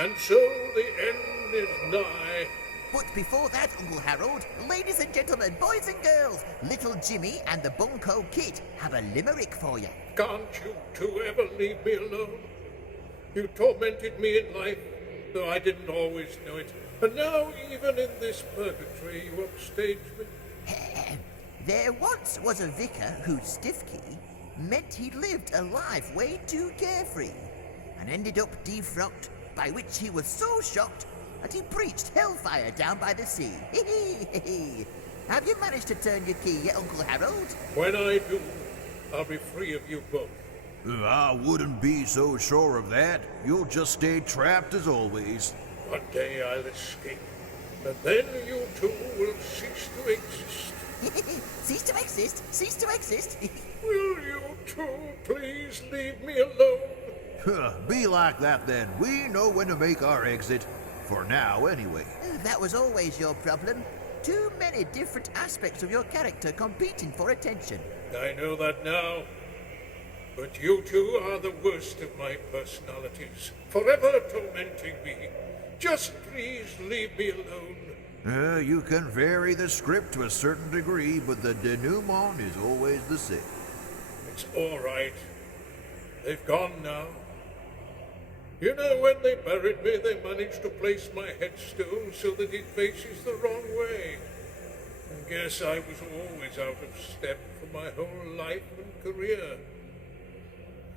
And so the end is nigh. But before that, Uncle Harold, ladies and gentlemen, boys and girls, little Jimmy and the Bunko Kid have a limerick for you. Can't you two ever leave me alone? You tormented me in life, though I didn't always know it. And now, even in this purgatory, you upstage me. There once was a vicar whose stiff key meant he lived a life way too carefree, and ended up defrocked, by which he was so shocked that he preached hellfire down by the sea. Have you managed to turn your key yet, Uncle Harold? When I do, I'll be free of you both. I wouldn't be so sure of that. You'll just stay trapped as always. One day I'll escape, and then you two will cease to exist. Cease to exist? Cease to exist? Will you two please leave me alone? Be like that then. We know when to make our exit. For now, anyway. That was always your problem. Too many different aspects of your character competing for attention. I know that now. But you two are the worst of my personalities, forever tormenting me. Just please leave me alone. You can vary the script to a certain degree, but the denouement is always the same. It's all right. They've gone now. You know, when they buried me, they managed to place my headstone so that it faces the wrong way. I guess I was always out of step for my whole life and career.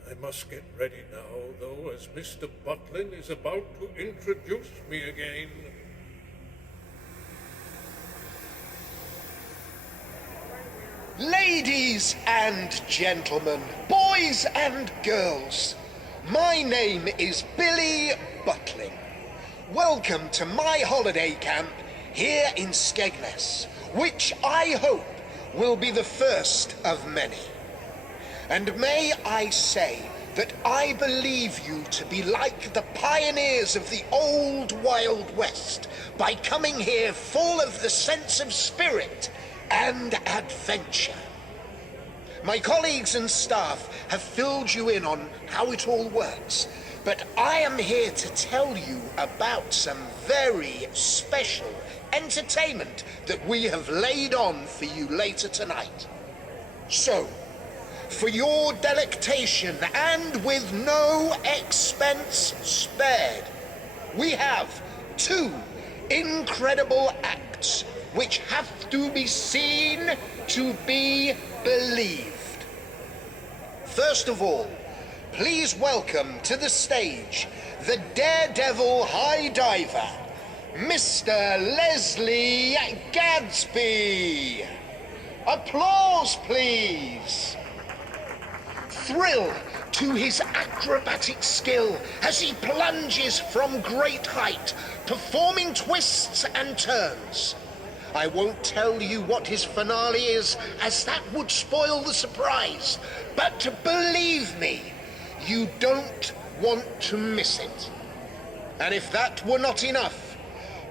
I must get ready now, though, as Mr. Butlin is about to introduce me again. Ladies and gentlemen, boys and girls, my name is Billy Butling. Welcome to my holiday camp here in Skegness, which I hope will be the first of many. And may I say that I believe you to be like the pioneers of the old Wild West by coming here full of the sense of spirit and adventure. My colleagues and staff have filled you in on how it all works, but I am here to tell you about some very special entertainment that we have laid on for you later tonight. So, for your delectation and with no expense spared, we have two incredible acts which have to be seen to be believed. First of all, please welcome to the stage the daredevil high diver, Mr. Leslie Gadsby. Applause, please. Thrill to his acrobatic skill as he plunges from great height, performing twists and turns. I won't tell you what his finale is, as that would spoil the surprise. But believe me, you don't want to miss it. And if that were not enough,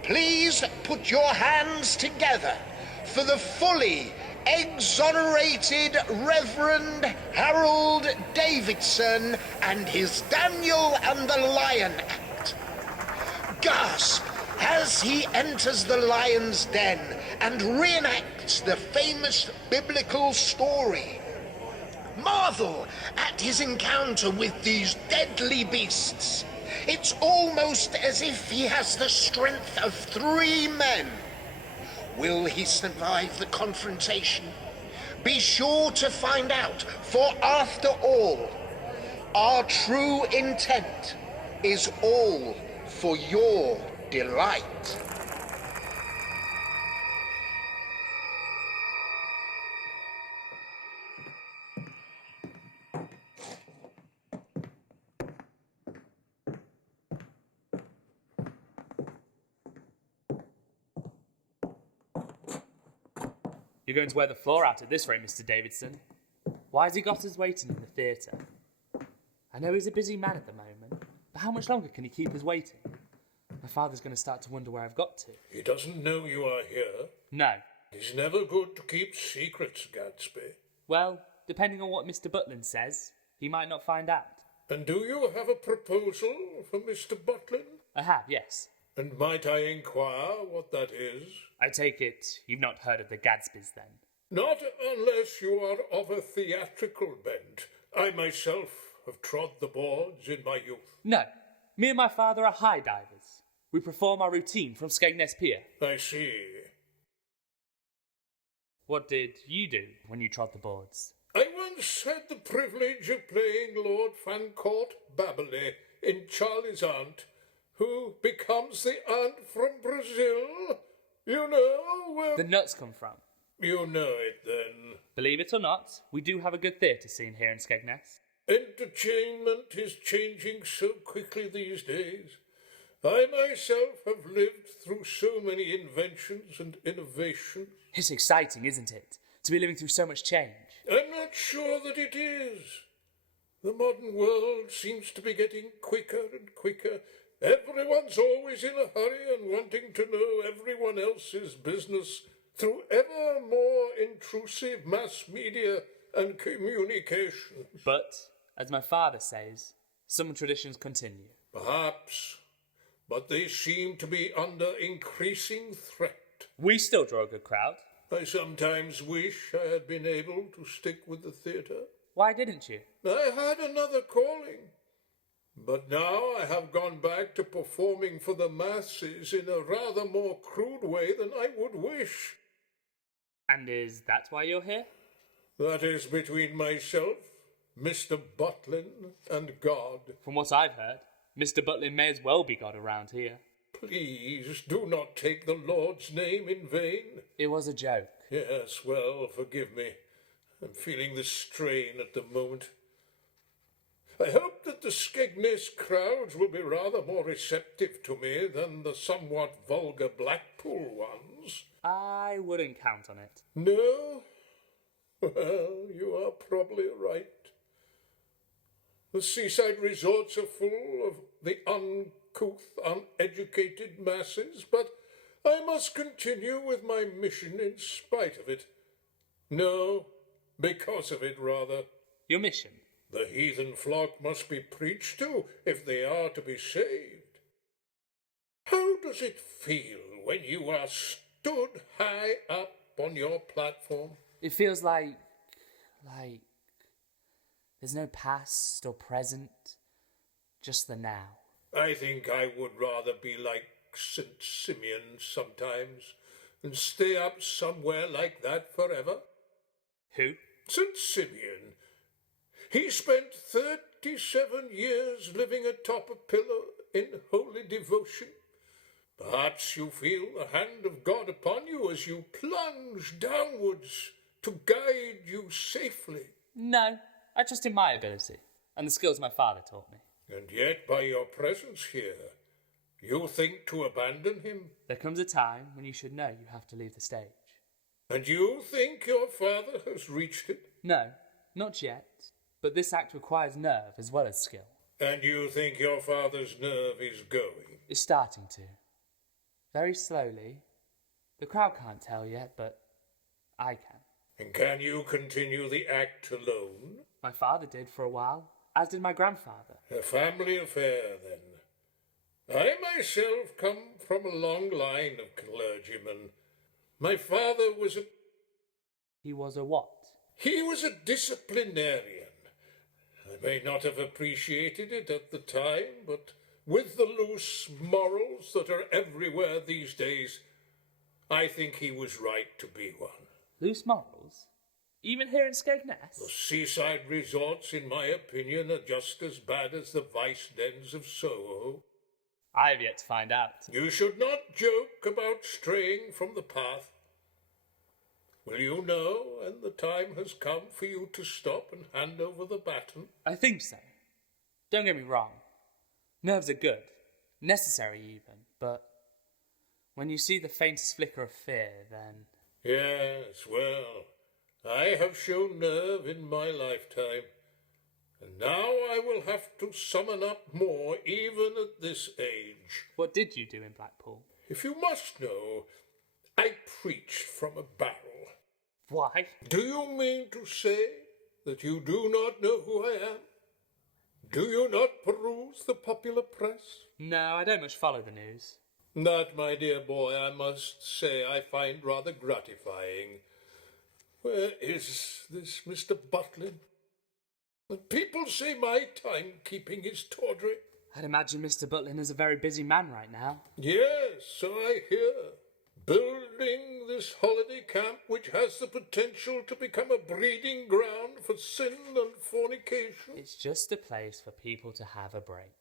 please put your hands together for the fully exonerated Reverend Harold Davidson and his Daniel and the Lion act. Gasp as he enters the lion's den and reenacts the famous biblical story. Marvel at his encounter with these deadly beasts. It's almost as if he has the strength of 3 men. Will he survive the confrontation? Be sure to find out, for after all, our true intent is all for your delight. You're going to wear the floor out at this rate, Mr. Davidson. Why has he got us waiting in the theatre? I know he's a busy man at the moment. But how much longer can he keep us waiting? My father's going to start to wonder where I've got to. He doesn't know you are here. No. It's never good to keep secrets, Gadsby. Well, depending on what Mr. Butlin says, he might not find out. And do you have a proposal for Mr. Butlin? I have, yes. And might I inquire what that is? I take it you've not heard of the Gadsbys, then? Not unless you are of a theatrical bent. I myself have trod the boards in my youth. No. Me and my father are high divers. We perform our routine from Skegness Pier. I see. What did you do when you trod the boards? I once had the privilege of playing Lord Fancourt Babberley in Charlie's Aunt, who becomes the aunt from Brazil. You know where... The nuts come from. You know it, then. Believe it or not, we do have a good theatre scene here in Skegness. Entertainment is changing so quickly these days. I myself have lived through so many inventions and innovations. It's exciting, isn't it? To be living through so much change. I'm not sure that it is. The modern world seems to be getting quicker and quicker. Everyone's always in a hurry and wanting to know everyone else's business through ever more intrusive mass media and communication. But, as my father says, some traditions continue. Perhaps, but they seem to be under increasing threat. We still draw a good crowd. I sometimes wish I had been able to stick with the theatre. Why didn't you? I had another calling. But now I have gone back to performing for the masses in a rather more crude way than I would wish. And is that why you're here? That is between myself, Mr. Butlin, and God. From what I've heard, Mr. Butlin may as well be God around here. Please do not take the Lord's name in vain. It was a joke. Yes, well, forgive me. I'm feeling the strain at the moment. I hope that the Skegness crowds will be rather more receptive to me than the somewhat vulgar Blackpool ones. I wouldn't count on it. No? Well, you are probably right. The seaside resorts are full of the uncouth, uneducated masses, but I must continue with my mission in spite of it. No, because of it, rather. Your mission? The heathen flock must be preached to if they are to be saved. How does it feel when you are stood high up on your platform? It feels like there's no past or present, just the now. I think I would rather be like St. Simeon sometimes and stay up somewhere like that forever. Who? St. Simeon. He spent 37 years living atop a pillar in holy devotion. Perhaps you feel the hand of God upon you as you plunge downwards to guide you safely. No, I trust in my ability and the skills my father taught me. And yet, by your presence here, you think to abandon him. There comes a time when you should know you have to leave the stage. And you think your father has reached it? No, not yet. But this act requires nerve as well as skill. And you think your father's nerve is going? It's starting to. Very slowly. The crowd can't tell yet, but I can. And can you continue the act alone? My father did for a while, as did my grandfather. A family affair, then. I myself come from a long line of clergymen. My father was a... He was a what? He was a disciplinarian. I may not have appreciated it at the time, but with the loose morals that are everywhere these days, I think he was right to be one. Loose morals? Even here in The Skegness? seaside resorts, in my opinion, are just as bad as the vice dens of Soho. I have yet to find out. You should not joke about straying from the path. Will you know when the time has come for you to stop and hand over the baton? I think so. Don't get me wrong. Nerves are good. Necessary even. But when you see the faintest flicker of fear, then... Yes, well, I have shown nerve in my lifetime. And now I will have to summon up more even at this age. What did you do in Blackpool? If you must know, I preached from a barrel. Why? Do you mean to say that you do not know who I am? Do you not peruse the popular press? No, I don't much follow the news. That, my dear boy, I must say I find rather gratifying. Where is this Mr. Butlin? People say my timekeeping is tawdry. I'd imagine Mr. Butlin is a very busy man right now. Yes, so I hear. Building this holiday camp which has the potential to become a breeding ground for sin and fornication. It's just a place for people to have a break.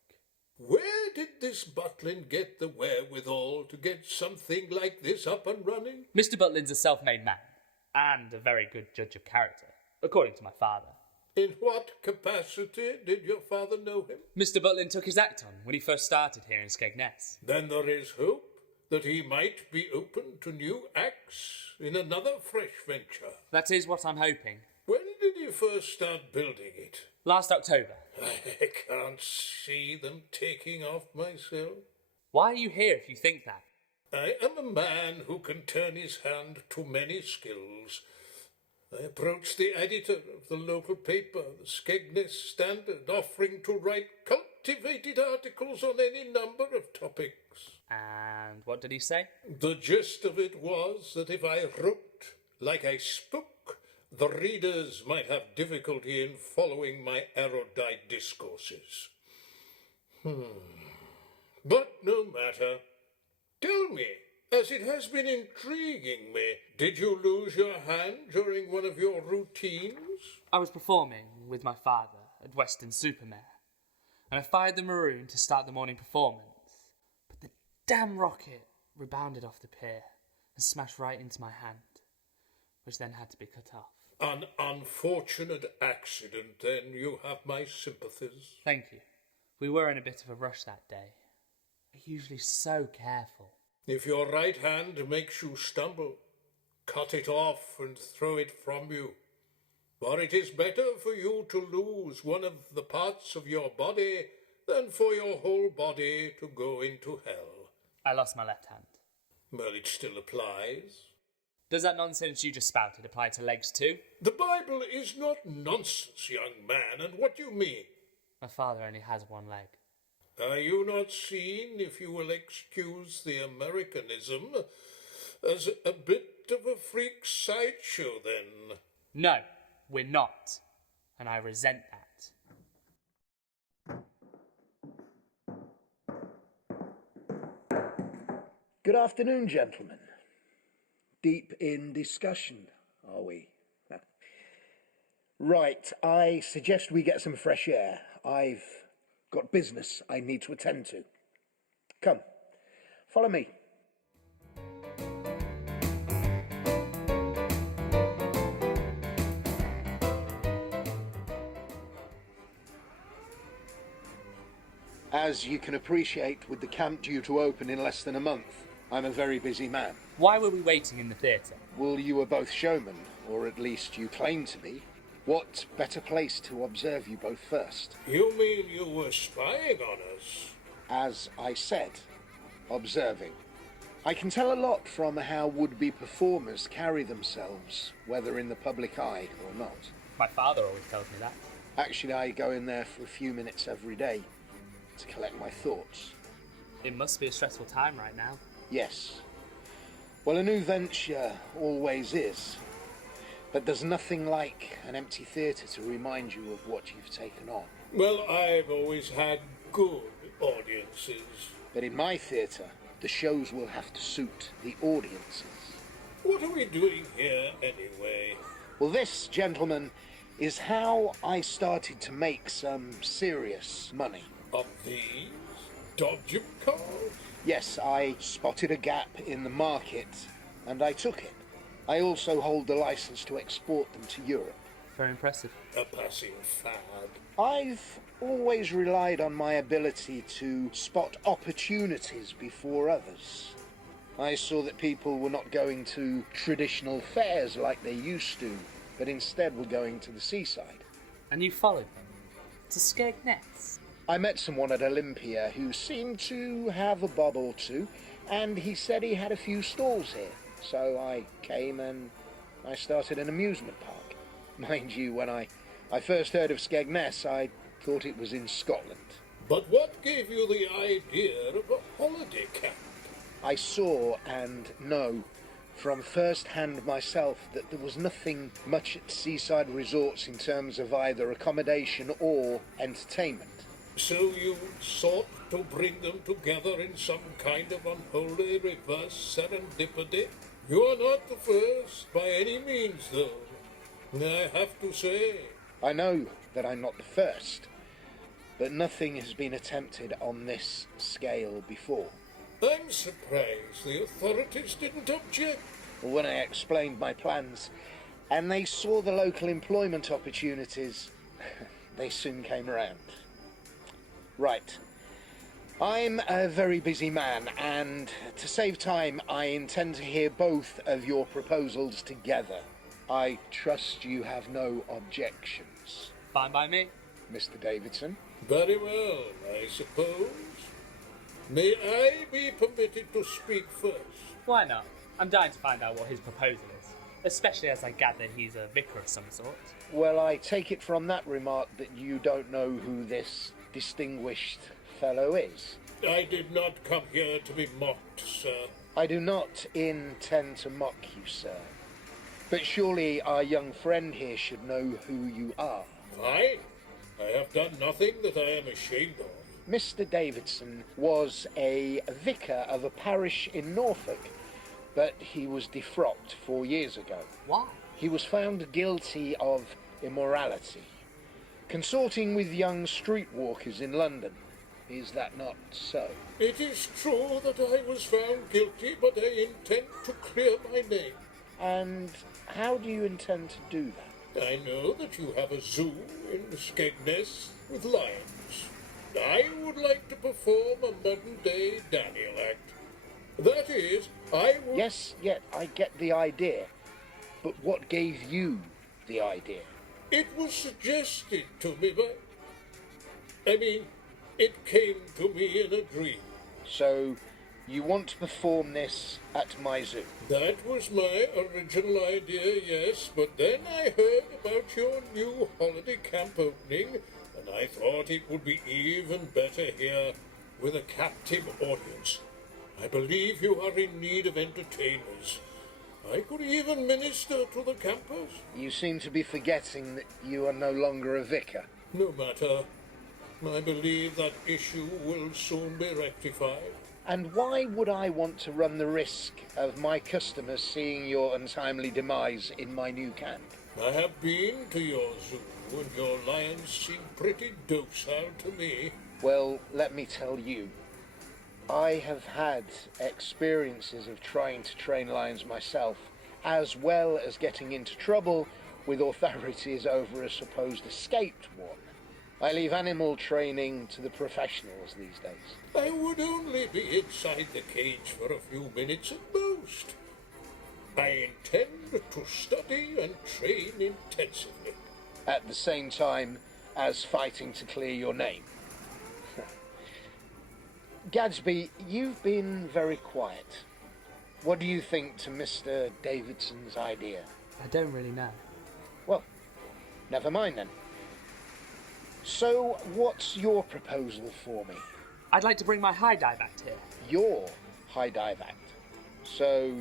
Where did this Butlin get the wherewithal to get something like this up and running? Mr. Butlin's a self-made man, and a very good judge of character, according to my father. In what capacity did your father know him? Mr. Butlin took his act on when he first started here in Skegness. Then there is hope that he might be open to new acts in another fresh venture. That is what I'm hoping. When did you first start building it? Last October. I can't see them taking off myself. Why are you here if you think that? I am a man who can turn his hand to many skills. I approached the editor of the local paper, the Skegness Standard, offering to write cultivated articles on any number of topics. And what did he say? The gist of it was that if I wrote like I spoke, the readers might have difficulty in following my erudite discourses. But no matter. Tell me, as it has been intriguing me, did you lose your hand during one of your routines? I was performing with my father at Weston-super-Mare, and I fired the maroon to start the morning performance. But the damn rocket rebounded off the pier and smashed right into my hand, which then had to be cut off. An unfortunate accident, then. You have my sympathies. Thank you. We were in a bit of a rush that day. We're usually so careful. If your right hand makes you stumble, cut it off and throw it from you. For it is better for you to lose one of the parts of your body than for your whole body to go into hell. I lost my left hand. Well, it still applies. Does that nonsense you just spouted apply to legs too? The Bible is not nonsense, young man, and what do you mean? My father only has one leg. Are you not seen, if you will excuse the Americanism, as a bit of a freak sideshow, then? No, we're not. And I resent that. Good afternoon, gentlemen. Deep in discussion, are we? Right, I suggest we get some fresh air. I've got business I need to attend to. Come, follow me. As you can appreciate, with the camp due to open in less than a month, I'm a very busy man. Why were we waiting in the theatre? Well, you were both showmen, or at least you claim to be. What better place to observe you both first? You mean you were spying on us? As I said, observing. I can tell a lot from how would-be performers carry themselves, whether in the public eye or not. My father always tells me that. Actually, I go in there for a few minutes every day to collect my thoughts. It must be a stressful time right now. Yes. Well, a new venture always is. But there's nothing like an empty theatre to remind you of what you've taken on. Well, I've always had good audiences. But in my theatre, the shows will have to suit the audiences. What are we doing here, anyway? Well, this, gentlemen, is how I started to make some serious money. Of these dodgem cards? Yes, I spotted a gap in the market, and I took it. I also hold the license to export them to Europe. Very impressive. A passing fad. I've always relied on my ability to spot opportunities before others. I saw that people were not going to traditional fairs like they used to, but instead were going to the seaside. And you followed them? to Skegness? I met someone at Olympia who seemed to have a bob or two, and he said he had a few stalls here. So I came and I started an amusement park. Mind you, when I first heard of Skegness, I thought it was in Scotland. But what gave you the idea of a holiday camp? I saw and know from first hand myself that there was nothing much at seaside resorts in terms of either accommodation or entertainment. So you sought to bring them together in some kind of unholy reverse serendipity? You are not the first by any means, though. I have to say. I know that I'm not the first, but nothing has been attempted on this scale before. I'm surprised the authorities didn't object. When I explained my plans, and they saw the local employment opportunities, they soon came around. Right. I'm a very busy man, and to save time, I intend to hear both of your proposals together. I trust you have no objections. Fine by me. Mr. Davidson? Very well, I suppose. May I be permitted to speak first? Why not? I'm dying to find out what his proposal is, especially as I gather he's a vicar of some sort. Well, I take it from that remark that you don't know who this distinguished fellow is. I did not come here to be mocked, sir. I do not intend to mock you, sir. But surely our young friend here should know who you are. Fine. I have done nothing that I am ashamed of. Mr. Davidson was a vicar of a parish in Norfolk, but he was defrocked 4 years ago. Why? He was found guilty of immorality, consorting with young streetwalkers in London. Is that not so? It is true that I was found guilty, but I intend to clear my name. And how do you intend to do that? I know that you have a zoo in Skegness with lions. I would like to perform a modern-day Daniel act. That is, I would... Yes, yet I get the idea. But what gave you the idea? It was suggested to me by... it came to me in a dream. So, you want to perform this at my zoo? That was my original idea, yes, but then I heard about your new holiday camp opening, and I thought it would be even better here with a captive audience. I believe you are in need of entertainers. I could even minister to the campers. You seem to be forgetting that you are no longer a vicar. No matter. I believe that issue will soon be rectified. And why would I want to run the risk of my customers seeing your untimely demise in my new camp? I have been to your zoo, and your lions seem pretty docile to me. Well, let me tell you, I have had experiences of trying to train lions myself, as well as getting into trouble with authorities over a supposed escaped one. I leave animal training to the professionals these days. I would only be inside the cage for a few minutes at most. I intend to study and train intensively. At the same time as fighting to clear your name. Gadsby, you've been very quiet. What do you think to Mr. Davidson's idea? I don't really know. Well, never mind then. So, what's your proposal for me? I'd like to bring my high dive act here. Your high dive act. So,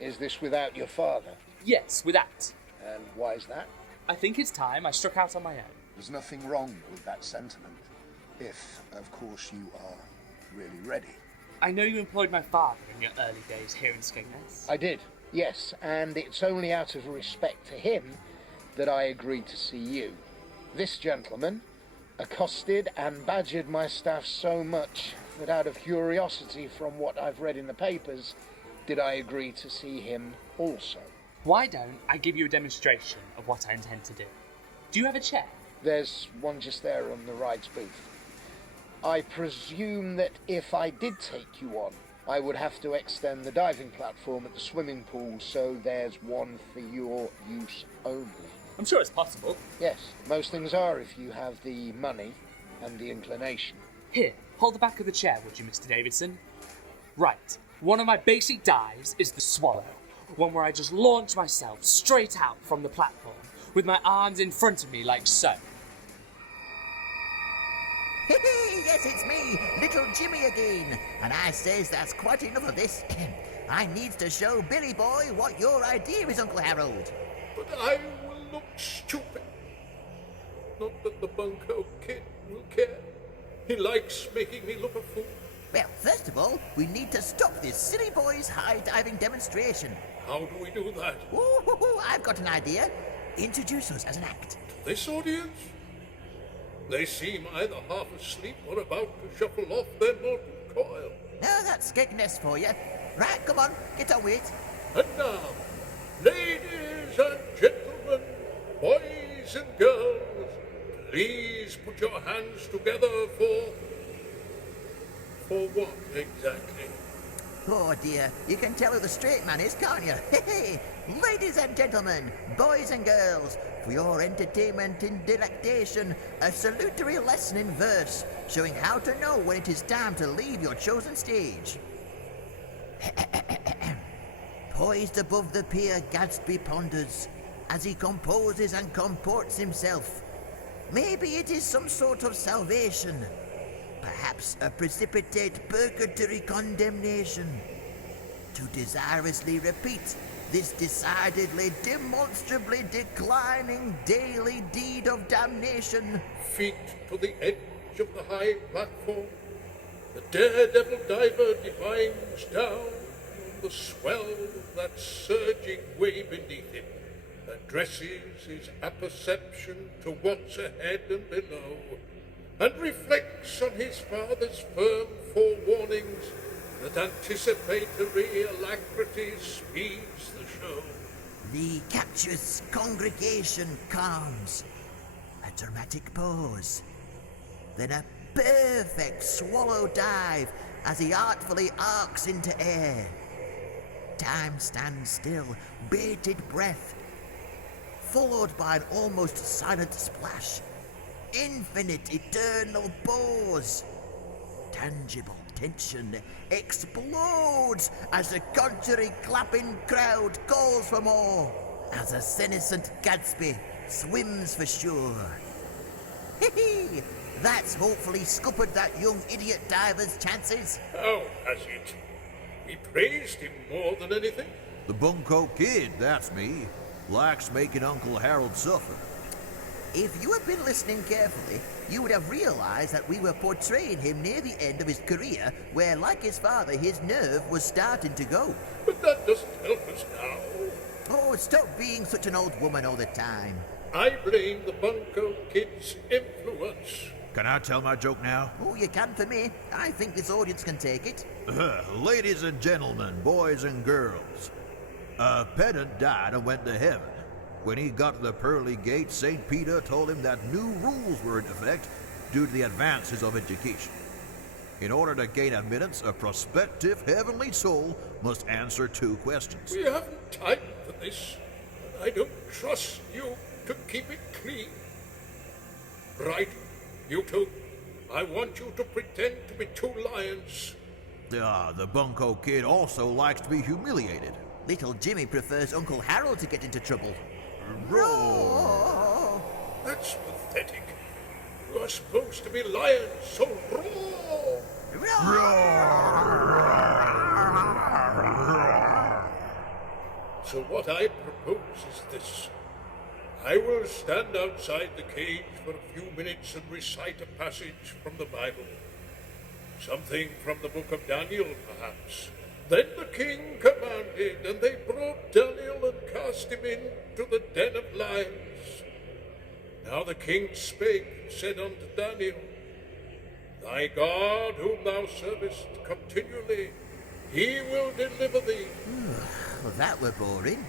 is this without your father? Yes, with that. And why is that? I think it's time I struck out on my own. There's nothing wrong with that sentiment, if, of course, you are really ready. I know you employed my father in your early days here in Skegness. I did, yes, and it's only out of respect to him that I agreed to see you. This gentleman accosted and badgered my staff so much that out of curiosity from what I've read in the papers, did I agree to see him also. Why don't I give you a demonstration of what I intend to do? Do you have a chair? There's one just there on the rides booth. I presume that if I did take you on, I would have to extend the diving platform at the swimming pool, so there's one for your use only. I'm sure it's possible. Yes, most things are if you have the money and the inclination. Here, hold the back of the chair, would you, Mr. Davidson? Right. One of my basic dives is the swallow. One where I just launch myself straight out from the platform, with my arms in front of me like so. Yes, it's me, little Jimmy again. And I says that's quite enough of this. I needs to show Billy boy what your idea is, Uncle Harold. But I will look stupid. Not that the bunco kid will care. He likes making me look a fool. Well, first of all, we need to stop this silly boy's high diving demonstration. How do we do that? Ooh, I've got an idea. Introduce us as an act. This audience? They seem either half asleep or about to shuffle off their mortal coil. No, that's skegness for you. Right, come on, get on with it. And now, ladies and gentlemen, boys and girls, please put your hands together for what exactly? Oh dear, you can tell who the straight man is, can't you? Hey, ladies and gentlemen, boys and girls, for your entertainment and delectation, a salutary lesson in verse, showing how to know when it is time to leave your chosen stage. Poised above the pier, Gadsby ponders, as he composes and comports himself. Maybe it is some sort of salvation. Perhaps a precipitate purgatory condemnation. To desirously repeat this decidedly, demonstrably declining daily deed of damnation. Feet to the edge of the high platform, the daredevil diver dives down on the swell of that surging way beneath him, addresses his apperception to what's ahead and below, and reflects on his father's firm forewarnings that anticipatory alacrity speeds the show. The captious congregation calms. A dramatic pause. Then a perfect swallow dive as he artfully arcs into air. Time stands still, bated breath, followed by an almost silent splash. Infinite, eternal pause. Tangible tension explodes as the contrary clapping crowd calls for more, as a senescent Gadsby swims for shore. Hee! That's hopefully scuppered that young idiot diver's chances. How has it? We praised him more than anything. The bunco kid, that's me. Likes making Uncle Harold suffer. If you had been listening carefully, you would have realized that we were portraying him near the end of his career, where, like his father, his nerve was starting to go. But that doesn't help us now. Oh, stop being such an old woman all the time. I blame the bunco kid's influence. Can I tell my joke now? Oh, you can for me. I think this audience can take it. Ladies and gentlemen, boys and girls, a pedant died and went to heaven. When he got to the pearly gates, St. Peter told him that new rules were in effect due to the advances of education. In order to gain admittance, a prospective heavenly soul must answer 2 questions. We haven't time for this, and I don't trust you to keep it clean. Right, you two. I want you to pretend to be 2 lions. The bunco kid also likes to be humiliated. Little Jimmy prefers Uncle Harold to get into trouble. Roar! That's pathetic. You are supposed to be lions, so roar! So what I propose is this. I will stand outside the cage for a few minutes and recite a passage from the Bible. Something from the book of Daniel, perhaps. Then the king commanded, and they brought Daniel and cast him into the den of lions. Now the king spake and said unto Daniel, Thy God, whom thou servest continually, he will deliver thee. Well, that were boring.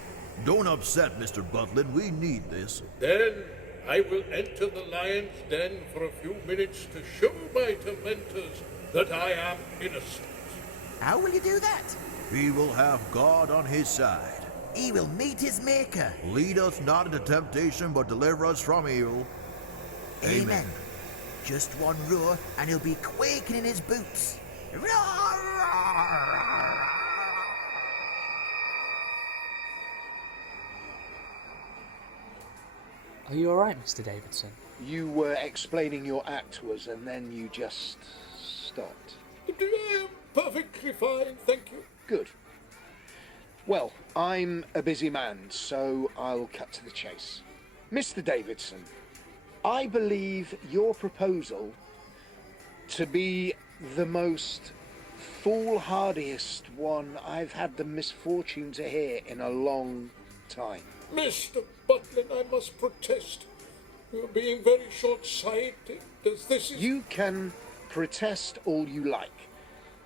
Don't upset, Mr. Butlin. We need this. Then I will enter the lion's den for a few minutes to show my tormentors that I am innocent. How will you do that? He will have God on his side. he will meet his maker. Lead us not into temptation, but deliver us from evil. Amen. Just one roar, and he'll be quaking in his boots. Are you alright, Mr. Davidson? You were explaining your act to us and then you just stopped. I am perfectly fine, thank you. Good. Well, I'm a busy man, so I'll cut to the chase. Mr. Davidson, I believe your proposal to be the most foolhardiest one I've had the misfortune to hear in a long time. Mr. Butlin, I must protest. You're being very short-sighted. You can protest all you like,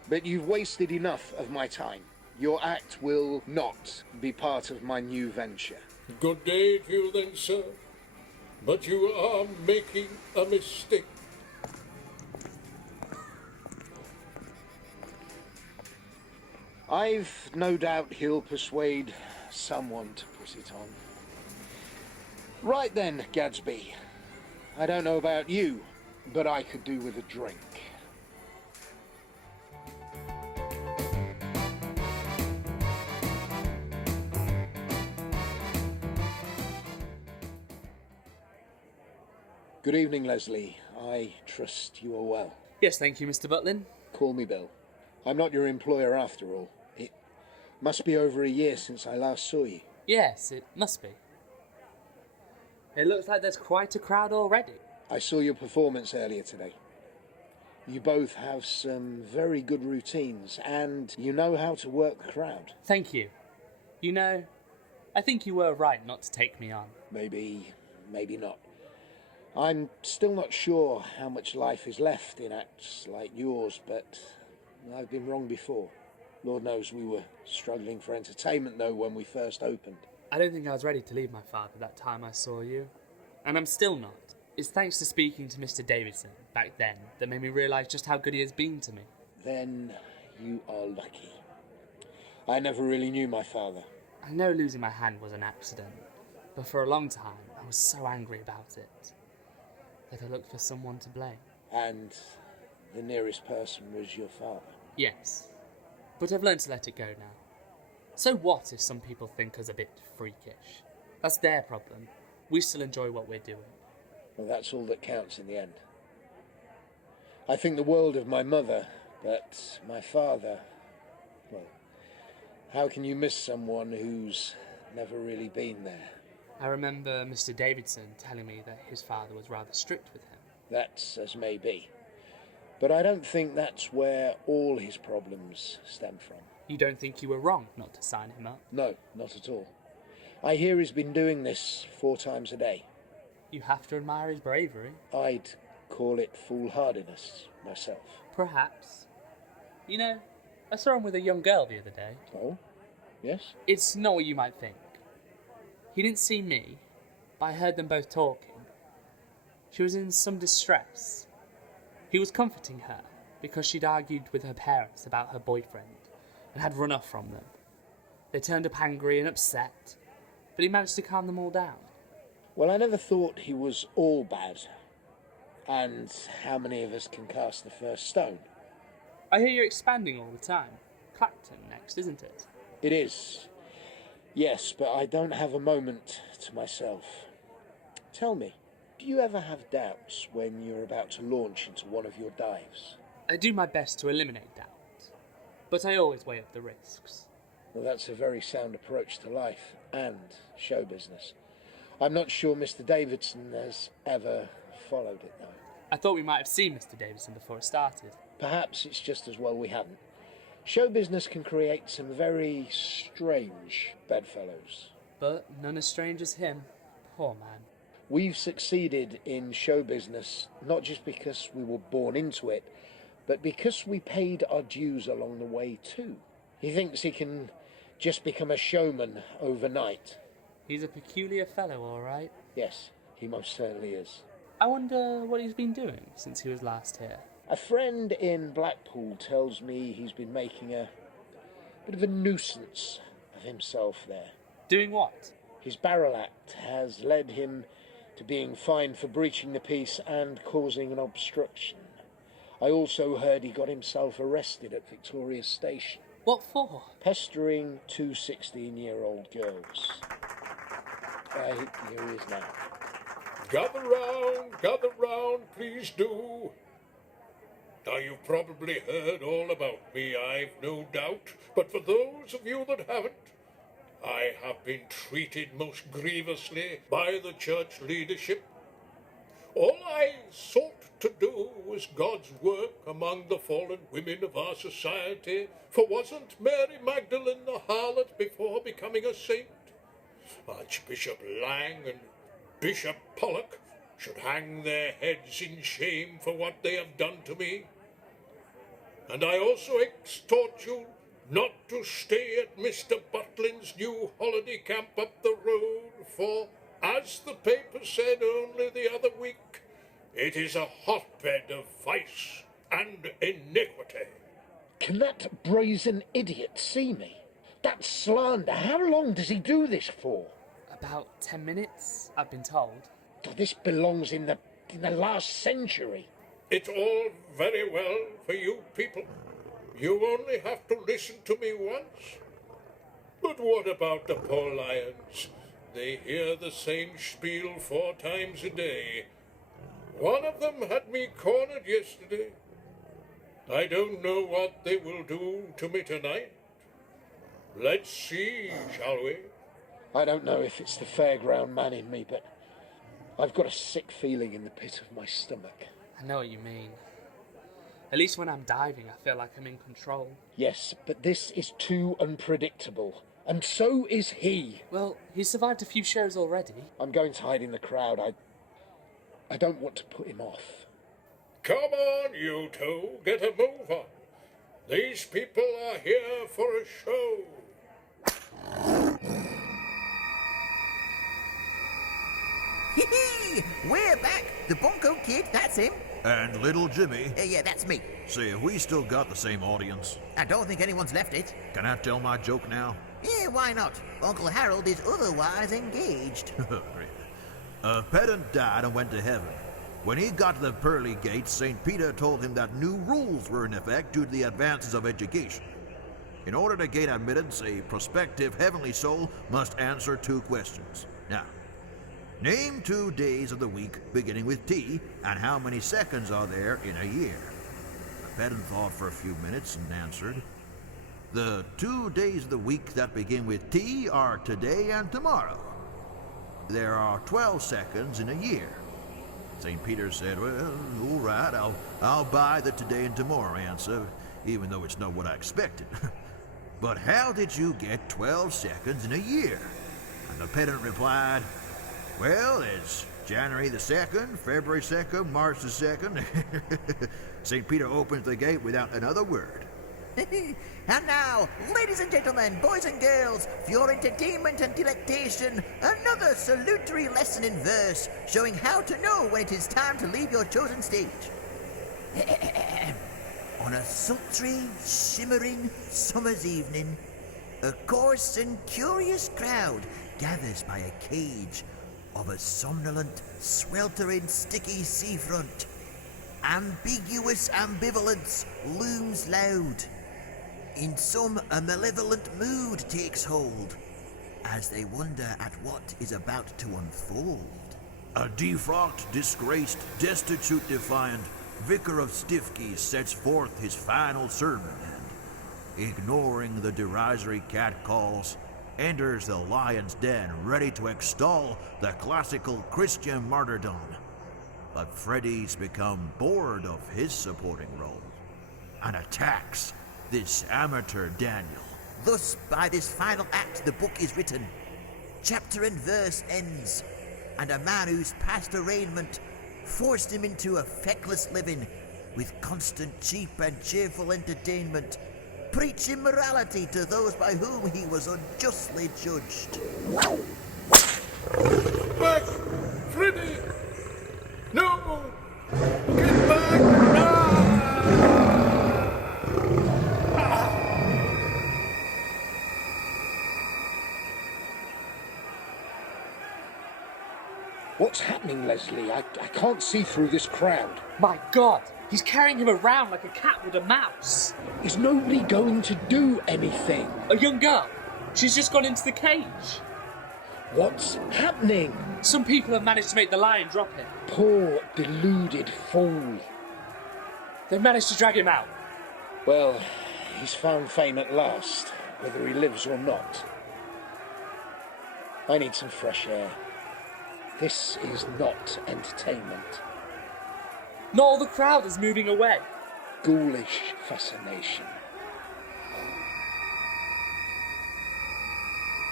but you've wasted enough of my time. Your act will not be part of my new venture. Good day to you then, sir. But you are making a mistake. I've no doubt he'll persuade someone to put it on. Right then, Gadsby. I don't know about you, but I could do with a drink. Good evening, Leslie. I trust you are well. Yes, thank you, Mr. Butlin. Call me Bill. I'm not your employer after all. It must be over a year since I last saw you. Yes, it must be. It looks like there's quite a crowd already. I saw your performance earlier today. You both have some very good routines, and you know how to work the crowd. Thank you. You know, I think you were right not to take me on. Maybe not. I'm still not sure how much life is left in acts like yours, but I've been wrong before. Lord knows we were struggling for entertainment, though, when we first opened. I don't think I was ready to leave my father that time I saw you. And I'm still not. It's thanks to speaking to Mr. Davidson back then that made me realise just how good he has been to me. Then you are lucky. I never really knew my father. I know losing my hand was an accident, but for a long time I was so angry about it that I looked for someone to blame. And the nearest person was your father? Yes, but I've learned to let it go now. So what if some people think us a bit freakish? That's their problem. We still enjoy what we're doing. Well, that's all that counts in the end. I think the world of my mother, but my father, well, how can you miss someone who's never really been there? I remember Mr. Davidson telling me that his father was rather strict with him. That's as may be. But I don't think that's where all his problems stem from. You don't think you were wrong not to sign him up? No, not at all. I hear he's been doing this 4 times a day. You have to admire his bravery. I'd call it foolhardiness myself. Perhaps. You know, I saw him with a young girl the other day. Oh? Yes? It's not what you might think. He didn't see me, but I heard them both talking. She was in some distress. He was comforting her because she'd argued with her parents about her boyfriend and had run off from them. They turned up angry and upset, but he managed to calm them all down. Well, I never thought he was all bad. And how many of us can cast the first stone? I hear you're expanding all the time. Clacton next, isn't it? It is. Yes, but I don't have a moment to myself. Tell me, do you ever have doubts when you're about to launch into one of your dives? I do my best to eliminate doubt, but I always weigh up the risks. Well, that's a very sound approach to life and show business. I'm not sure Mr. Davidson has ever followed it, though. I thought we might have seen Mr. Davidson before it started. Perhaps it's just as well we haven't. Show business can create some very strange bedfellows. But none as strange as him. Poor man. We've succeeded in show business not just because we were born into it, but because we paid our dues along the way too. He thinks he can just become a showman overnight. He's a peculiar fellow, all right. Yes, he most certainly is. I wonder what he's been doing since he was last here. A friend in Blackpool tells me he's been making a bit of a nuisance of himself there. Doing what? His barrel act has led him to being fined for breaching the peace and causing an obstruction. I also heard he got himself arrested at Victoria Station. What for? Pestering two 16-year-old girls. Here he is now. Gather round, please do. Now, you've probably heard all about me, I've no doubt, but for those of you that haven't, I have been treated most grievously by the church leadership. All I sought to do was God's work among the fallen women of our society, for wasn't Mary Magdalene the harlot before becoming a saint? Archbishop Lang and Bishop Pollock should hang their heads in shame for what they have done to me. And I also exhort you not to stay at Mr. Butling's new holiday camp up the road, for, as the paper said only the other week, it is a hotbed of vice and iniquity. Can that brazen idiot see me? That's slander. How long does he do this for? About 10 minutes, I've been told. This belongs in the last century. It's all very well for you people. You only have to listen to me once. But what about the poor lions? They hear the same spiel 4 times a day. One of them had me cornered yesterday. I don't know what they will do to me tonight. Let's see, shall we? I don't know if it's the fairground man in me, but I've got a sick feeling in the pit of my stomach. I know what you mean. At least when I'm diving, I feel like I'm in control. Yes, but this is too unpredictable. And so is he. Well, he's survived a few shows already. I'm going to hide in the crowd. I don't want to put him off. Come on, you two, get a move on. These people are here for a show. Hee-hee! We're back! The Bunko Kid, that's him. And little Jimmy. Yeah, that's me. Say, have we still got the same audience? I don't think anyone's left it. Can I tell my joke now? Yeah, why not? Uncle Harold is otherwise engaged. A pedant died and went to heaven. When he got to the pearly gates, St. Peter told him that new rules were in effect due to the advances of education. In order to gain admittance, a prospective heavenly soul must answer 2 questions. Now, name 2 days of the week beginning with T, and how many seconds are there in a year? The pedant thought for a few minutes and answered, the 2 days of the week that begin with T are today and tomorrow. There are 12 seconds in a year. St. Peter said, well, all right, I'll buy the today and tomorrow answer, even though it's not what I expected. But how did you get 12 seconds in a year? And the pedant replied, well, it's January the 2nd, February 2nd, March the 2nd. St. Peter opens the gate without another word. And now, ladies and gentlemen, boys and girls, for your entertainment and delectation, another salutary lesson in verse, showing how to know when it is time to leave your chosen stage. On a sultry, shimmering summer's evening, a coarse and curious crowd gathers by a cage of a somnolent, sweltering, sticky seafront. Ambiguous ambivalence looms loud. In some, a malevolent mood takes hold, as they wonder at what is about to unfold. A defrocked, disgraced, destitute, defiant vicar of Stiffkey sets forth his final sermon and, ignoring the derisory catcalls, enters the lion's den ready to extol the classical Christian martyrdom. But Freddy's become bored of his supporting role and attacks this amateur Daniel. Thus, by this final act, the book is written. Chapter and verse ends, and a man whose past arraignment forced him into a feckless living with constant cheap and cheerful entertainment, preaching morality to those by whom he was unjustly judged. Back! Freddy! No! Get back! happening, Leslie? I can't see through this crowd. My God, he's carrying him around like a cat with a mouse. Is nobody going to do anything? A young girl. She's just gone into the cage. What's happening? Some people have managed to make the lion drop him. Poor, deluded fool. They've managed to drag him out. Well, he's found fame at last, whether he lives or not. I need some fresh air. This is not entertainment. Not all the crowd is moving away. Ghoulish fascination.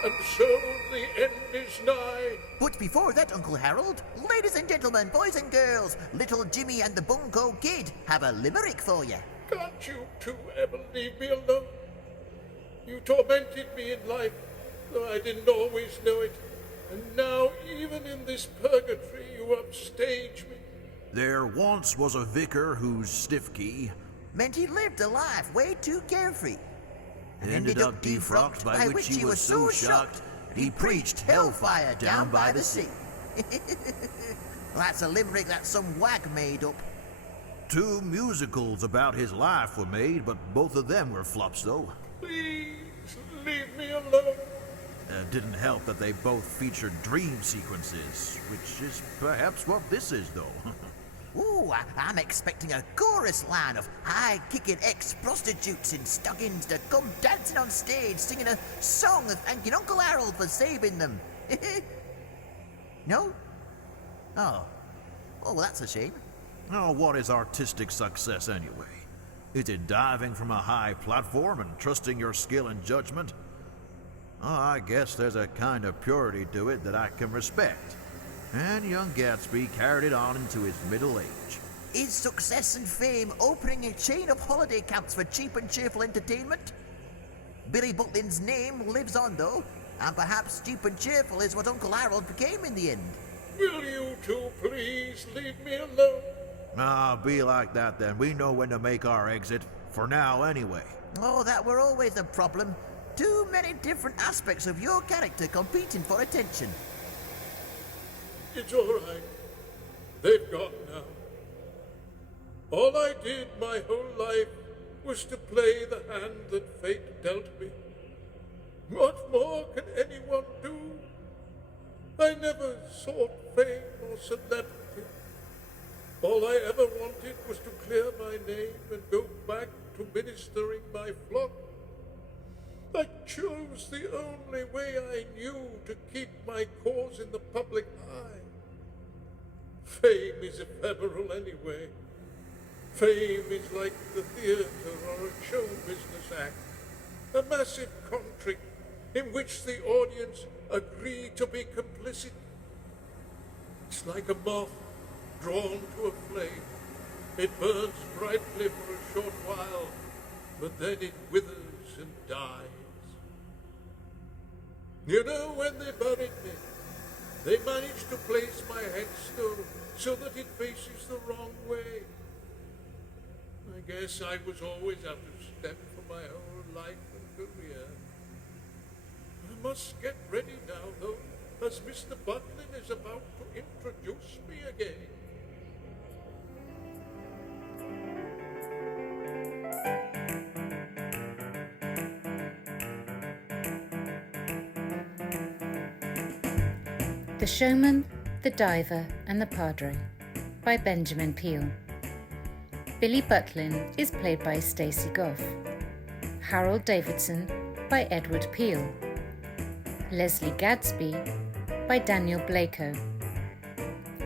And so the end is nigh. But before that, Uncle Harold, ladies and gentlemen, boys and girls, little Jimmy and the Bunko Kid have a limerick for you. Can't you two ever leave me alone? You tormented me in life, though I didn't always know it. And now, even in this purgatory, you upstage me. There once was a vicar whose stiff key Meant he lived a life way too carefree. And ended up defrocked, by which he was so shocked he preached hellfire down by the sea. That's a limerick that some wag made up. 2 musicals about his life were made, but both of them were flops, though. Please, leave me alone. Didn't help that they both featured dream sequences, which is perhaps what this is, though. Ooh, I'm expecting a chorus line of high-kicking ex-prostitutes in stockings to come dancing on stage singing a song of thanking Uncle Harold for saving them. No? Oh. Oh, well, that's a shame. Oh, what is artistic success anyway? Is it diving from a high platform and trusting your skill and judgment? Oh, I guess there's a kind of purity to it that I can respect. And young Gatsby carried it on into his middle age. Is success and fame opening a chain of holiday camps for cheap and cheerful entertainment? Billy Butlин's name lives on, though, and perhaps cheap and cheerful is what Uncle Harold became in the end. Will you two please leave me alone? Ah, be like that then. We know when to make our exit. For now, anyway. Oh, that were always a problem. Too many different aspects of your character competing for attention. It's all right. They've gone now. All I did my whole life was to play the hand that fate dealt me. What more can anyone do? I never sought fame or celebrity. All I ever wanted was to clear my name and go back to ministering my flock. I chose the only way I knew to keep my cause in the public eye. Fame is ephemeral anyway. Fame is like the theater or a show business act, a massive contract in which the audience agree to be complicit. It's like a moth drawn to a flame. It burns brightly for a short while, but then it withers and dies. You know, when they buried me, they managed to place my headstone so that it faces the wrong way. I guess I was always out of step for my whole life and career. I must get ready now, though, as Mr. Butlin is about to introduce me again. The Showman, the Diver and the Padre by Benjamin Peel. Billy Butlin is played by Stacey Goff. Harold Davidson by Edward Peel. Leslie Gadsby by Daniel Blako.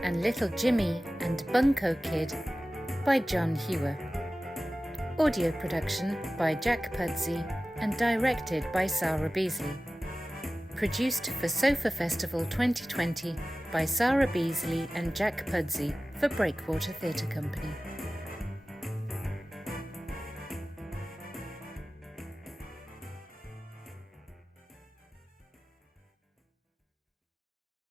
And Little Jimmy and Bunko Kid by John Hewer. Audio production by Jack Pudsey and directed by Sarah Beasley. Produced for Sofa Festival 2020 by Sarah Beasley and Jack Pudsey for Breakwater Theatre Company.